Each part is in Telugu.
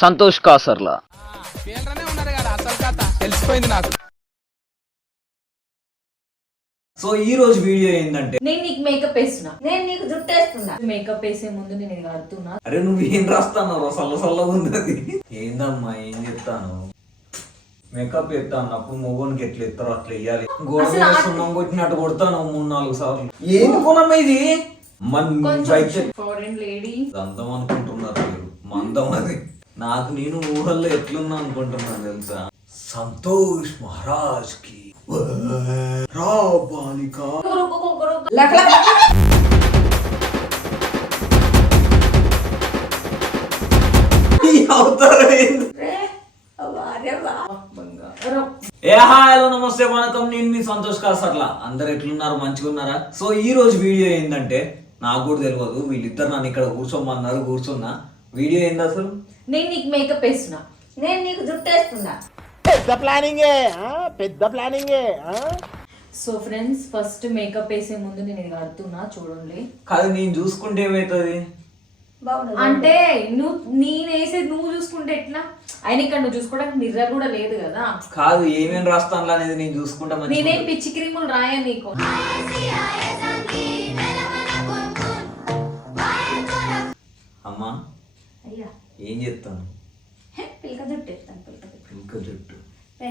సంతోష్ కాసర్లా. సో ఈ రోజు వీడియో ఏంటంటే నేను నీకు మేకప్ వేస్తున్నా, నేను నీకు జుట్టు వేస్తున్నా. మేకప్ వేసే ముందు నేను ఇది కడుతున్నా. అరే నువ్వు ఏం రాస్తాను సల్ల సల్లగా ఉంది. ఏందమ్మా ఏం చెప్తాను, మేకప్ ఎత్తాను అప్పుడు మొగోనికి ఎట్లా ఎత్తారో అట్లా వేయాలి. గోడ సున్నం కొట్టినట్టు కొడతాను 3-4 సార్లు. ఏందుకోనమ్మా ఇది ఫారెన్ లేడీ అందం అనుకుంటున్నారు మీరు, మందం అది. నాకు నేను ఊహల్లో ఎట్లున్నా అనుకుంటున్నాను తెలుసా. సంతోష్ మహారాజ్ కి రా బాలిక హలో నమస్తే వణకం, నేను మీ సంతోష్ కాసర్లా. అందరు ఎట్లున్నారు, మంచిగా ఉన్నారా? సో ఈ రోజు వీడియో ఏంటంటే నాకు కూడా తెలియదు, వీళ్ళిద్దరు నన్ను ఇక్కడ కూర్చోమన్నారు, కూర్చున్నా. వీడియో ఏంది అసలు? నేను నీకు మేకప్ వేస్తున్నా, నేను నీకు జుట్టు వేస్తున్నా. పెద్ద ప్లానింగే. సో ఫ్రెండ్స్, ఫస్ట్ మేకప్ వేసే ముందు నేను ఇది కడుతున్నా, చూడండి. కాదు నేను చూసుకుంటే ఏమైతుంది అంటే నేను వేసేది నువ్వు చూసుకుంటే ఎట్లా? అయినా ఇక్కడ నువ్వు చూసుకోవడానికి మిర్రర్ కూడా లేదు కదా. కాదు ఏమేమి రాస్తాను అనేది నేను చూసుకుంటా. నేనేం పిచ్చి క్రీములు రాయా నీకు. అమ్మా అయ్యా ఏం చెప్తాను? పిలక జుట్టు వేస్తాను. పిలక జుట్టు. అరే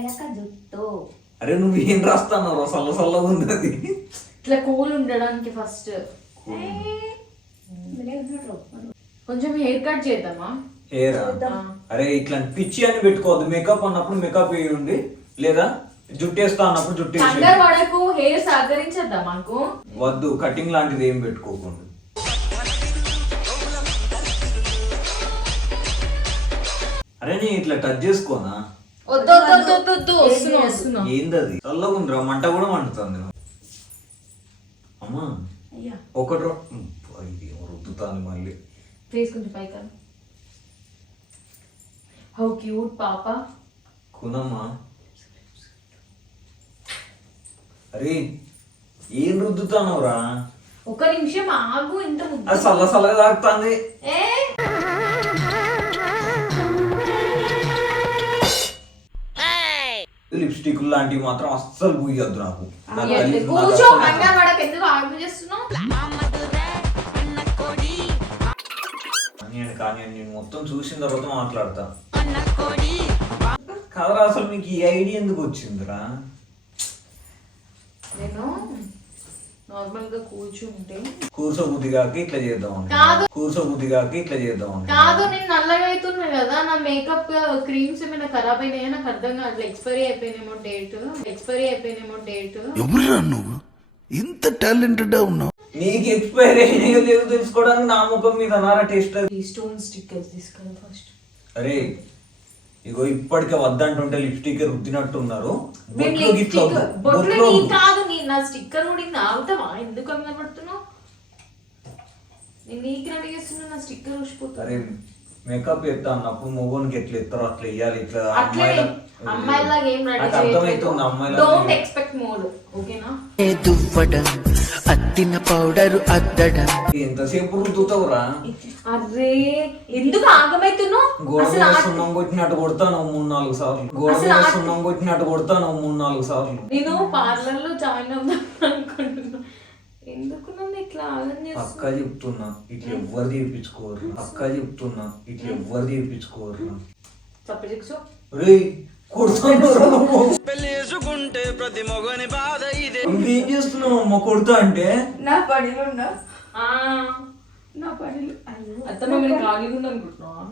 అరే నువ్వు ఏం రాస్తాను సల్ల సల్లగా ఉంది. ఇట్లా కూల్ ఉండడానికి ఫస్ట్ కొంచెం హెయిర్ కట్ చేద్దామా? హెయిర్ అరే ఇట్లాంటి పిచ్చి అని పెట్టుకోవద్దు. మేకప్ అన్నప్పుడు మేకప్ వేయండి, లేదా జుట్టు వేస్తా అన్నప్పుడు జుట్టు వడకు హెయిర్ సహకరించద్దా మాకు? వద్దు, కటింగ్ లాంటిది ఏం పెట్టుకోకుండా. అరే నేను ఇట్లా టచ్ చేసుకోనా? ఏందది చల్లగా ఉందిరా, మంట కూడా మండుతుంది. అమ్మా ఒకటి ఇది రుద్దుతాను మళ్ళీ. ఫేస్ కొంచెం పైకి. హౌ క్యూట్ పాప. కునమ్మా అరే ఏం రుద్దుతానవురా? ఒక నిమిషం ఆగు. ఇంత అది చల్ల చల్లగా తాగుతుంది. లిప్స్టిక్ లాంటివి మాత్రం అస్సలు పూయొద్దు నాకు. కూర్చో, ఎందుకు ఆర్గ్యూ చేస్తున్నావు? కానీ నేను మొత్తం చూసిన తర్వాత మాట్లాడతా. కదరా అసలు మీకు ఈ ఐడియా ఎందుకు వచ్చిందిరా? నేను నార్మల్ గా కూర్చుంటే కూర్చోబుద్ధి కాక ఇట్లా చేద్దాం, కూర్చోబుద్ధి కాక ఇట్లా చేద్దాం. కాదు, నేను నల్లగా అవుతున్నా కదా, నా మేకప్ క్రీమ్స్ ఏమైనా ఖరాబ్ అయినాయో నాకు అర్థం కాదు. ఎక్స్పైరీ అయిపోయినేమో డేట్. ఎవరురా నువ్వు ఇంత టాలెంటెడ్ ఉన్నావు? నీకు ఎక్స్పైరీ అయినాయో లేదో తెలుసుకోవడానికి నా ముఖం మీద నారా టెస్ట్. ఈ స్టోన్ స్టిక్కర్స్ తీసుకురా ఫస్ట్. అరే ఇగో ఇప్పటికే వద్దంటుంటే లిప్స్టిక్ రుద్దినట్టు ఉన్నారు. కాదు, నా స్టిక్కర్ కూడా ఆగుతావా? ఎందుకు కనబడుతున్నావు? నేను నీకు రెడీ చేస్తున్నా, నా స్టిక్కర్ ఊసిపోతుంది. అరే మేకప్ ఎత్తా అన్నప్పుడు మొగోనికి ఎట్లా ఎత్తారో అట్లా వేయాలి. ఇట్లా అమ్మాయిలాగా ఏం రెడీ అర్థమవుతుంది. అమ్మాయిలా డోంట్ ఎక్స్పెక్ట్ మోర్, ఓకేనా? అద్దిన పౌడర్ అద్దడం ఎంతసేపు రుద్దుతావురా? అరే ఎందుకు ఆగమైతున్నావు? గోడ సున్నం కొట్టినట్టు కొడతాను 3-4 సార్లు. గోడ సున్నం కొట్టినట్టు కొడతాను 3-4 సార్లు. నేను పార్లర్ లో జాయిన్ అవుదాం అనుకుంటున్నా. ఎందుకు నన్ను ఇట్లా ఆగం అక్క చెప్తున్నా ఇట్లా ఎవ్వరు తీపించుకోరు. అక్క చెప్తున్నా ఇట్లా ఎవ్వరు తీపించుకోరు. చెప్పు రే ఏం చేస్తున్నావు అమ్మ కొడుతా అంటే? నా పనిలో ఉన్నా. నా పనిలో అత్తమ్మ మీరు ఖాళీగా ఉంది అనుకుంటున్నావా?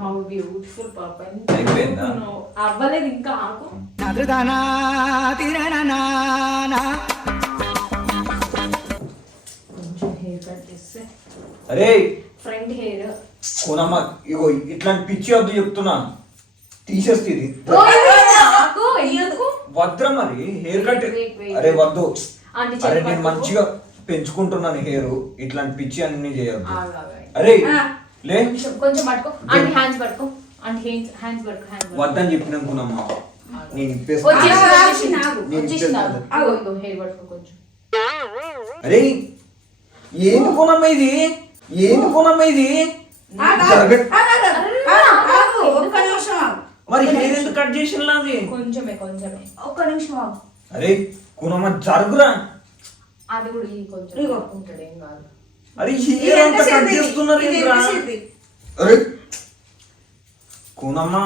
హౌ బ్యూటిఫుల్ పాప. అవ్వలేదు ఇంకా, ఆకు. కొంచెం హెయిర్ కట్ చేస్తే. అరే ఫ్రంట్ హెయిర్ కొనమ్మ ఇగో ఇట్లాంటి పిచ్చి వద్దు చెప్తున్నా, తీసేస్తుంది వద్దురా. మరి హెయిర్ కట్ అరే వద్దు. అరే నేను మంచిగా పెంచుకుంటున్నాను హెయిర్, ఇట్లాంటి పిచ్చి అన్ని చేయొద్దు. అరే లే కొంచెం పట్టుకో, అంటే హ్యాండ్స్ పట్టుకో, అంటే హ్యాండ్స్ పట్టుకో. వద్దని చెప్పినాకునమ్మా నేను హెయిర్ పట్టుకో కొంచెం. అరే ఏంది పూనమ్మ ఇది, ఏంది పూనమ్మ ఇది? జరగ- ఒక్క నిమిషం ఆగు. మరి హెయిర్ ఎందుకు కట్ చేసిన అది? కొంచెమే ఒక్క నిమిషం ఆగు. అరే పూనమ్మ జరుగురా. అది కూడా ఈ కొంచెం ఇగో. ఉంటాడు, ఏం కాదు. అరే ఇది హెయిర్ అంతా కట్ ఎంతసేపు ఇది? చేస్తున్నారు ఇది ఏంట్రా? ఎంతసేపు ఇది? అరే కూనమ్మ,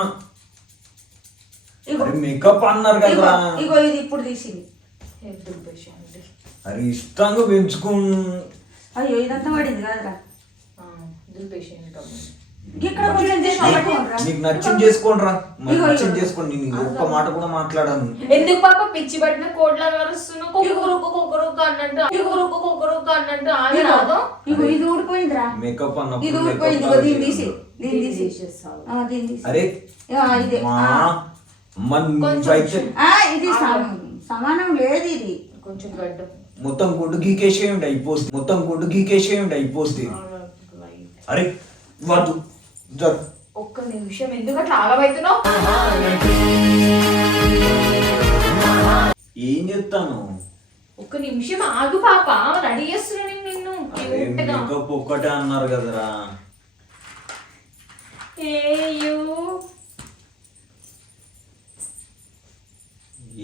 ఇగో. అరే మేకప్ అన్నారు ఇగో కదా. ఇగో ఇది ఇప్పుడు తీసింది. హెయిర్ దుబ్బేసేయండి. అరే ఇష్టంగా పెంచుకు అయ్యో ఇదంతా పడింది కదరా. దుబ్బేసేయండి కమ్ము. ఇక్కడ కొంచెం చేసి పట్టుకోరా. నీకు నచ్చింది చేసుకోండి రా, ఇగో, నచ్చింది ఇగో. చేసుకోండి. నేను ఒక్క మాట కూడా మాట్లాడాను. ఎందుకు పాప పిచ్చి పట్టిన కోడ్లా కలుస్తున్నావు? కుక్కరుక్క అన్నట్టు ఆమె రాదు. ఇగో ఇది ఊడిపోయిందిరా. మేకప్ ఇది అన్నప్పుడు ఊడిపోయింది. ఇగో దీన్ని తీసి దీన్ని తీసి తీసేస్తావు. దీన్ని తీసి అరే ఇదే మా కొంచెం. ఇది సమానం లేదు ఇది. కొంచెం గడ్డం. మొత్తం గుడ్డు గీకేసేయండి అయిపోతుంది, మొత్తం గుడ్డు గీకేసేయండి అయిపోతుంది. అరే వద్దు జరు. ఒక్క నిమిషం, ఎందుకు అట్లా ఆగబడుతున్నావు? ఏం చెప్తాను? ఒక్క నిమిషం ఆగు పాప, రెడీ చేస్తున్నా నేను నిన్ను. అరే మేకప్ ఒక్కటే అన్నారు కదరా.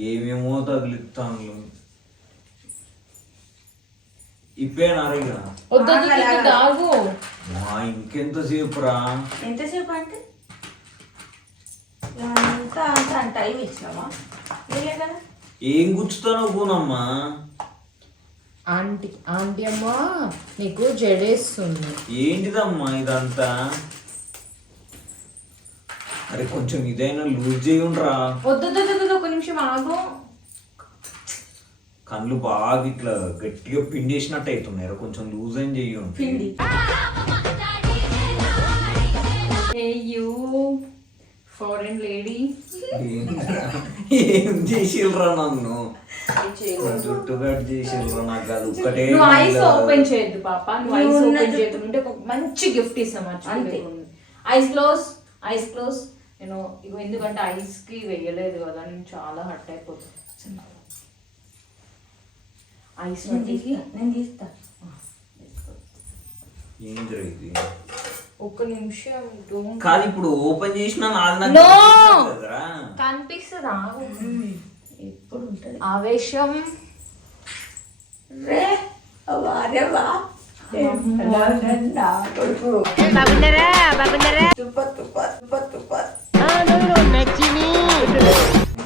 ఏమేమో తగిలిస్తాను. ఇప్పేనారా ఇక? వద్దు ఆగు. మా ఇంకెంతసేపు రా? ఎంతసేపు అంటే అంతా అంతా టైం ఇచ్చినావా? లేలే కదా. ఏం గుచ్చుతానో పూనమ్మా? ఆంటీ అమ్మా నీకు జడేస్తుంది. ఏంటిదమ్మా ఇదంతా? అరే కొంచెం ఇదైనా లూజ్ చేయండిరా. వద్దు ఒక నిమిషం ఆగు. కళ్ళు బాగా ఇట్లా గట్టిగా పిండేసినట్టు అవుతున్నాయి, కొంచెం లూజ్ అని చెయ్యండి. పిండి ఫారెన్ లేడీ ఏం చేసిల్రా నన్ను? జుట్టు కట్ చేసిల్రా. నాకు అది ఒక్కటే. నువ్వు ఐస్ ఓపెన్ చేయొద్దు పాప, నువ్వు ఐస్ ఓపెన్ చేయొద్దు. అంటే ఒక మంచి గిఫ్ట్ ఇస్తాం. Eyes close. నేను ఇగో ఎందుకంటే ఐస్ కి వేయలేదు కదా, నేను చాలా హర్ట్ అయిపోతాను. ఐస్ నేను తీస్తా. ఏంద్రా ఇది? ఒక్క నిమిషం కాదు ఇప్పుడు ఓపెన్ చేసినా నాది నాకు No! కనిపిస్తుంది కదరా. కనిపిస్తుందా? ఎప్పుడు ఉంటుంది ఆవేశం. రే వారే వా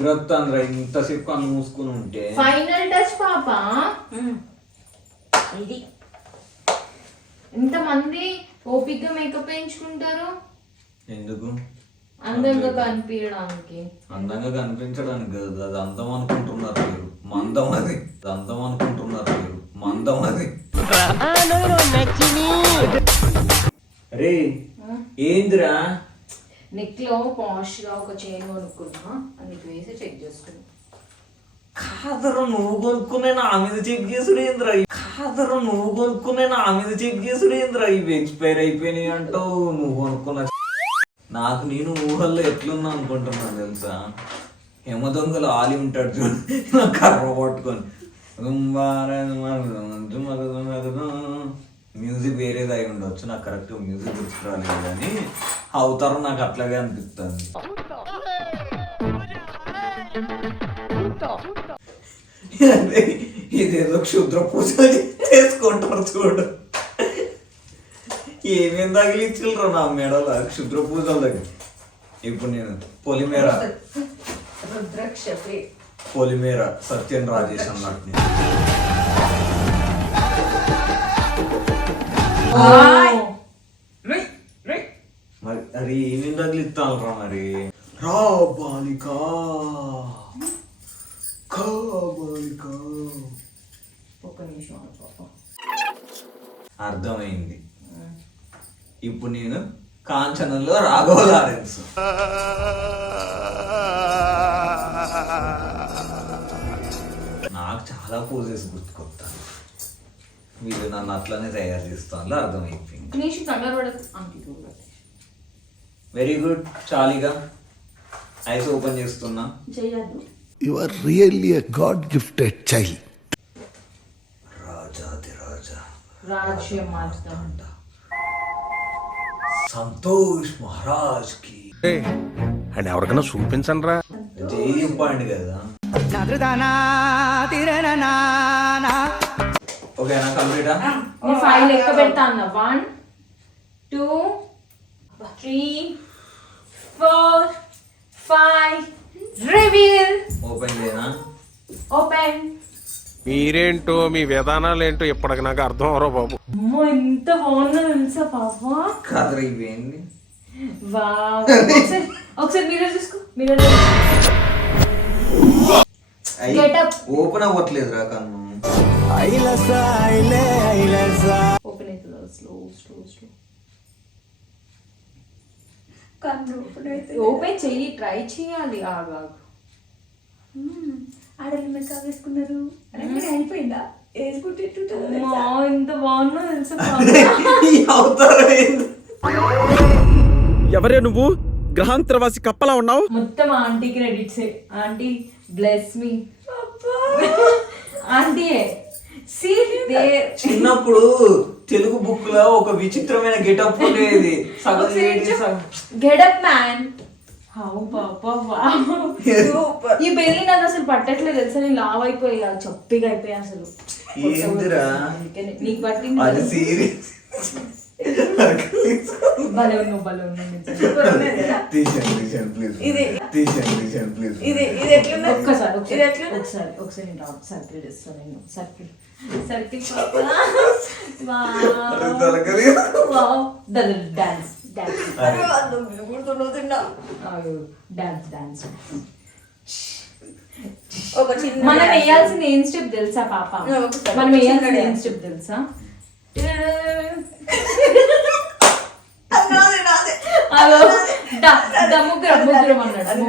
గుర్తాంద్రా ఇంతసేపు కళ్ళు మూసుకుని ఉంటే. ఫైనల్ టచ్ పాప. ఇది ఇంతమంది ఓపిక మేకప్ వేయించుకుంటారు ఎందుకు? అందంగా కనిపించడానికి. అందంగా కనిపించడానికి కాదు, అది అందం అనుకుంటున్నారు మీరు. మందం అది, అందం అనుకుంటున్నారు మీరు. మందం అది. అరే ఏందిరా? నెక్ లో పాష్ గా ఒక చైన్ కొనుక్కున్నా, అది వేసి చెక్ చేసుకున్నా. కాదరు నువ్వు కొనుక్కునే నా మీద చెక్ చేసుడు ఏంద్రా? కాదరు నువ్వు కొనుక్కునే నా మీద చెక్ చేసుడు ఏంద్రా? ఇవి ఎక్స్పైర్ అయిపోయినాయి అంటావు, నువ్వు కొనుక్కున్న. నాకు నేను ఊహల్లో ఎట్లున్నా అనుకుంటున్నాను తెలుసా? హేమ దొంగలు ఆలి ఉంటాడు చూడు, నా కర్ర పట్టుకొని మ్యూజిక్ వేరేది అయి ఉండొచ్చు, నాకు కరెక్ట్ మ్యూజిక్ గుర్తురాలేదు కానీ అవుతారు నాకు అట్లాగే అనిపిస్తుంది. ఇదేదో క్షుద్ర పూజ చేసుకుంటారు చూడు. ఏమేం తగిలిచ్చిల్రా నా మెడల క్షుద్ర పూజల దగ్గర. ఇప్పుడు నేను పొలిమేర సత్యం రాజేష్ అన్నట్టు. మరి అది ఏమేం తగిలిస్తాను రా? మరి రా బాలిక బాలిక. ఒక్క నిమిషం పాప. అర్థమైంది. ఇప్పుడు నేను కాంచనంలో రాఘవ లారెన్స్. నాకు చాలా పోజెస్ గుర్తుకొస్తాను, వీళ్ళు నన్ను అట్లనే తయారు చేస్తాను. అర్థమైపోయింది. Very good. చాలీగా ఐస్ ఓపెన్ చేస్తున్నా. చేయద్దు. You are really a God-gifted child. రాజకీయం మార్చుతామంట. సంతోష్ మహారాజ్ కి అని ఎవరికైనా చూపించండి రా. చెప్పండి కదా. ఓకేనా కంప్లీటా? నేను 5 లెక్క పెడతా అన్న. 1 2 3 4 5 రివీల్. ఓపెన్ చేయనా? ఓపెన్. మీరేంటో మీ విధానాలు ఏంటో ఇప్పటికి నాకు అర్థం అవరో బాబు. అమ్మో ఎంత బాగుందో తెలుసా పాప. కదర ఇవేంది? వావ్. ఒకసారి మీరే చూసుకో. మీరే Get up. ఓపెన్ అవ్వట్లేదు రా కన్ను. ఓపెన్ అవుతుందా? Slow slow slow. కన్ను open అవుతుంది. ఓపెన్ చెయ్యి, ట్రై చేయాలి. ఆగు. ఆడలు మేకప్ వేసుకున్నారు అనగానే అయిపోయిందా? వేసుకుంటే అమ్మా ఎంత బాగుందో తెలుసా పాప. అవుతారా ఏంది? ఎవరే నువ్వు గ్రహాంతరవాసి కప్పలా ఉన్నావు? మొత్తం aunty credits. Aunty bless me. Aunty చిన్నప్పుడు తెలుగు బుక్ లో ఒక విచిత్రమైన గెటప్ ఉండేది. Getup man. హౌ పాపా ఈ పెళ్లి నాకు అసలు పట్టట్లేదు తెలుసా. నేను లావ్ అయిపోయి చప్పిగా అయిపోయా అసలు. ఏందిరా నీకు పట్టింది. అది సీరియస్. భలే ఉన్నావు, భలే ఉన్నావు. ఒక్కసారి సర్కిల్ చేస్తాను నేను. Circle circle dance dance dance. ఒక చిన్న మనం వేయాల్సిన ఏం స్టెప్ తెలుసా పాప? మనం వేయాల్సిన ఏం స్టెప్ తెలుసా? ముగ్గురం అన్నాడు.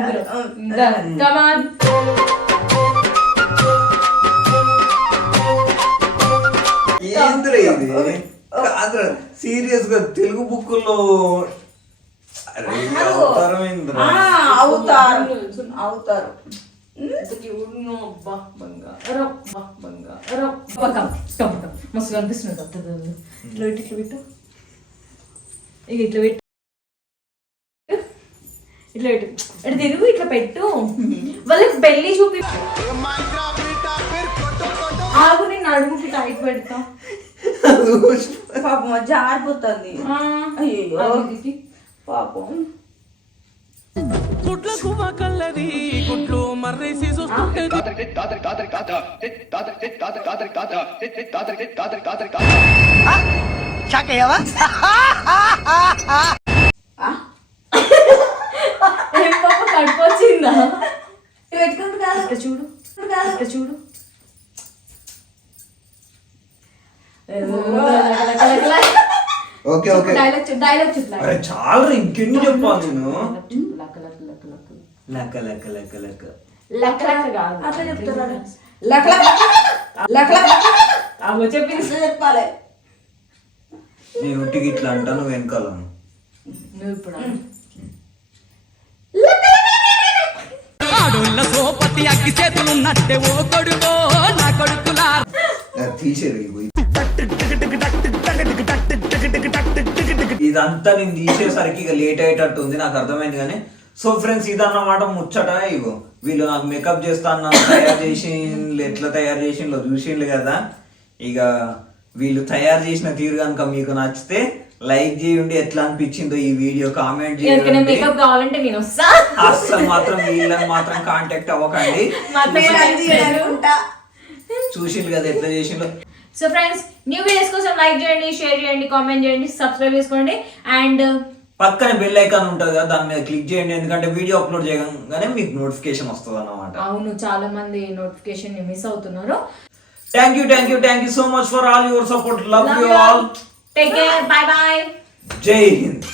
కమాన్. ఏంద్రా ఇది? కాదురా సీరియస్ గా తెలుగు బుక్కుల్లో అవుతారు. మస్తు కనిపిస్తుంది. ఇట్లా పెట్టు, ఇట్లా పెట్టు, ఇక ఇట్లా పెట్టు, ఇట్లా పెట్టు, ఇట్లా తిరుగు, ఇట్లా పెట్టు. వాళ్ళకి పెళ్లి చూపి. ఆగు, నేను అడుగుకి టైట్ పెడతా. పాపం జారిపోతుంది. అయ్యో పాపం. గుడ్లకు కల్లది గుడ్లు మర్రేసి చూస్తుంటే ఏం పాప కడుపు వచ్చిందా? పెట్టుకుంటు కాదు. ఇక్కడ చూడు, ఇక్కడ చూడు. Okay okay. డైలాగ్ చెప్పు. అరే చాలా ఇంకెన్ని చెప్పాలి నేను. లక్క లక్క లక్క లక్క లెక్క లెక్క లెక్క లెక్క లక్క లక్క కాదు, అట్లా చెప్తున్నాడు. లక్ లక్ లక్ లక్ అగో చెప్పింది చెప్పాలి. నేను ఉట్టికి ఇట్లా అంటాను వెనకాల. నువ్వు ఇప్పుడు ఆడోళ్ళ సోపతి అగ్గి చేతులున్నట్టే ఓ కొడుకో నా కొడుకులా తీసేది ఇదంతా నేను తీసేసరికి ఇక లేట్ అయ్యేటట్టు ఉంది, నాకు అర్థమైంది. కానీ సో ఫ్రెండ్స్ ఇదన్నమాట ముచ్చట. ఇగో వీళ్ళు నాకు మేకప్ చేస్తా అన్న తయారు చేసి ఎట్లా తయారు చేసిండ్లో చూసిండ్లు కదా. ఇక వీళ్ళు తయారు చేసిన తీరు కనుక మీకు నచ్చితే లైక్ చేయండి. ఎట్లా అనిపించిందో ఈ వీడియో కామెంట్ చేయండి. మేకప్ కావాలంటే నేను వస్తా. అస్సలు మాత్రం వీళ్ళని మాత్రం కాంటాక్ట్ అవ్వకండి. చూసిండ్రు కదా ఎట్లా చేసిండ్రు. సో ఫ్రెండ్స్ న్యూ వీడియోస్ కోసం లైక్ చేయండి, షేర్ చేయండి, కామెంట్ చేయండి, సబ్స్క్రైబ్ చేసుకోండి. అండ్ పక్కన బెల్ ఐకాన్ ఉంటుంది కదా, దాని మీద క్లిక్ చేయండి. ఎందుకంటే వీడియో అప్లోడ్ చేయగానే మీకు నోటిఫికేషన్ వస్తుంది అన్నమాట. అవును, చాలా మంది నోటిఫికేషన్ మిస్ అవుతున్నారు. Thank you so much for all your support. Love you all. Take care. By by. జై హింద్.